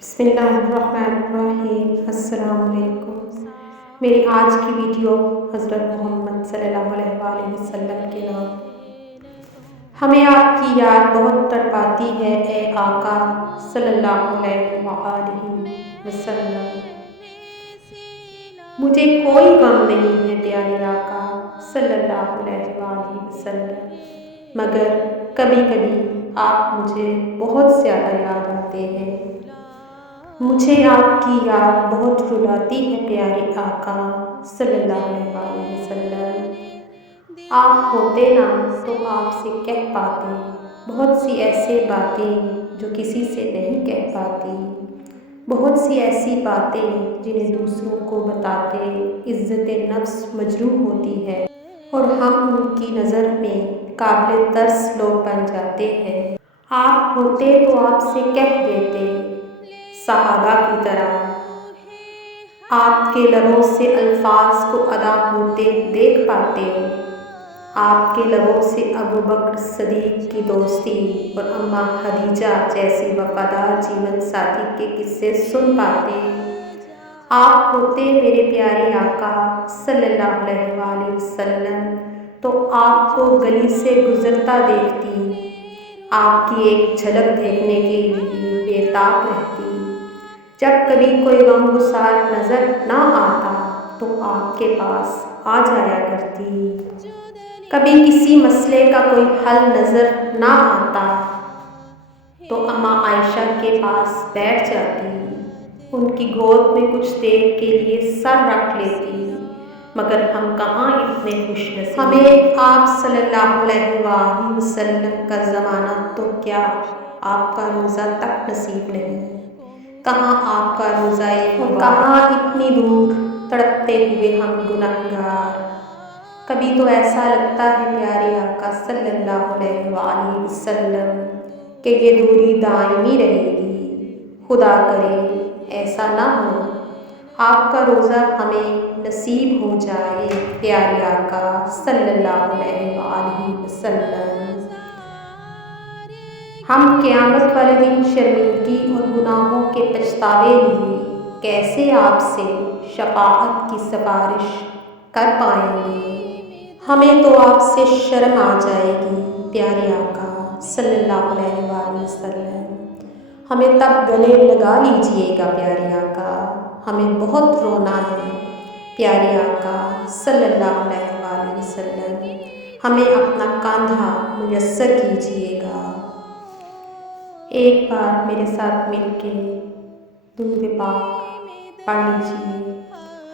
بسم اللہ الرحمن الرحیم۔ السلام علیکم۔ میری آج کی ویڈیو حضرت محمد صلی اللہ علیہ وآلہ وسلم کے نام۔ ہمیں آپ کی یاد بہت تڑپاتی ہے اے آقا صلی اللہ علیہ وآلہ وسلم۔ مجھے کوئی غم نہیں ہے پیارے آقا صلی اللہ علیہ وآلہ وسلم، مگر کبھی کبھی آپ مجھے بہت زیادہ یاد آتے ہیں۔ مجھے آپ کی یاد بہت رلاتی ہے پیارے آقا صلی اللہ علیہ وآلہ وسلم۔ آپ ہوتے نا تو آپ سے کہہ پاتے بہت سی ایسے باتیں جو کسی سے نہیں کہہ پاتی، بہت سی ایسی باتیں جنہیں دوسروں کو بتاتے عزت نفس مجروح ہوتی ہے اور ہم ان کی نظر میں قابل ترس لوگ بن جاتے ہیں۔ آپ ہوتے تو آپ سے کہہ دیتے صحابہ کی طرح، آپ کے لبوں سے الفاظ کو ادا ہوتے دیکھ پاتے، آپ کے لبوں سے ابوبکر صدیق کی دوستی اور اماں خدیجہ جیسے وفادار جیون ساتھی کے قصے سن پاتے۔ آپ ہوتے میرے پیارے آقا صلی اللہ علیہ وآلہ وسلم تو آپ کو گلی سے گزرتا دیکھتی، آپ کی ایک جھلک دیکھنے کے لیے بے تاب رہتی۔ جب کبھی کوئی غمگسار نظر نہ آتا تو آپ کے پاس آ جایا کرتی، کبھی کسی مسئلے کا کوئی حل نظر نہ آتا تو اماں عائشہ کے پاس بیٹھ جاتی، ان کی گود میں کچھ دیر کے لیے سر رکھ لیتی۔ مگر ہم کہاں اتنے خوش نصیب، ہمیں آپ صلی اللہ علیہ وآلہ وسلم کا زمانہ تو کیا آپ کا روزہ تک نصیب نہیں، کہاں آپ کا روزہ اور کہاں اتنی دور تڑپتے ہوئے ہم گنہگار۔ کبھی تو ایسا لگتا ہے پیارے آقا صلی اللہ علیہ وآلہ وسلم کہ یہ دوری دائمی رہے گی، خدا کرے ایسا نہ ہو، آپ کا روزہ ہمیں نصیب ہو جائے پیارے آقا صلی اللہ علیہ وآلہ وسلم۔ ہم قیامت والے دن شرمندگی اور گناہوں کے پچھتاوے لیے کیسے آپ سے شفاعت کی سفارش کر پائیں گے؟ ہمیں تو آپ سے شرم آ جائے گی پیارے آقا صلی اللہ علیہ وآلہ وسلم۔ ہمیں تب گلے لگا لیجئے گا پیارے آقا، ہمیں بہت رونا ہے پیارے آقا صلی اللہ علیہ وآلہ وسلم، ہمیں اپنا کاندھا میسر کیجئے گا۔ ایک بار میرے ساتھ مل کے درود پاک پڑھ لیجئے۔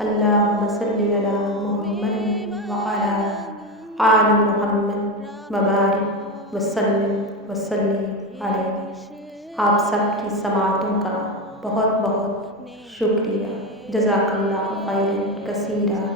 اللہم صلی علی محمد وعلی آل محمد وبارک وسلم علیہ۔ آپ سب کی سماعتوں کا بہت بہت شکریہ۔ جزاک اللہ خیرا کثیرا۔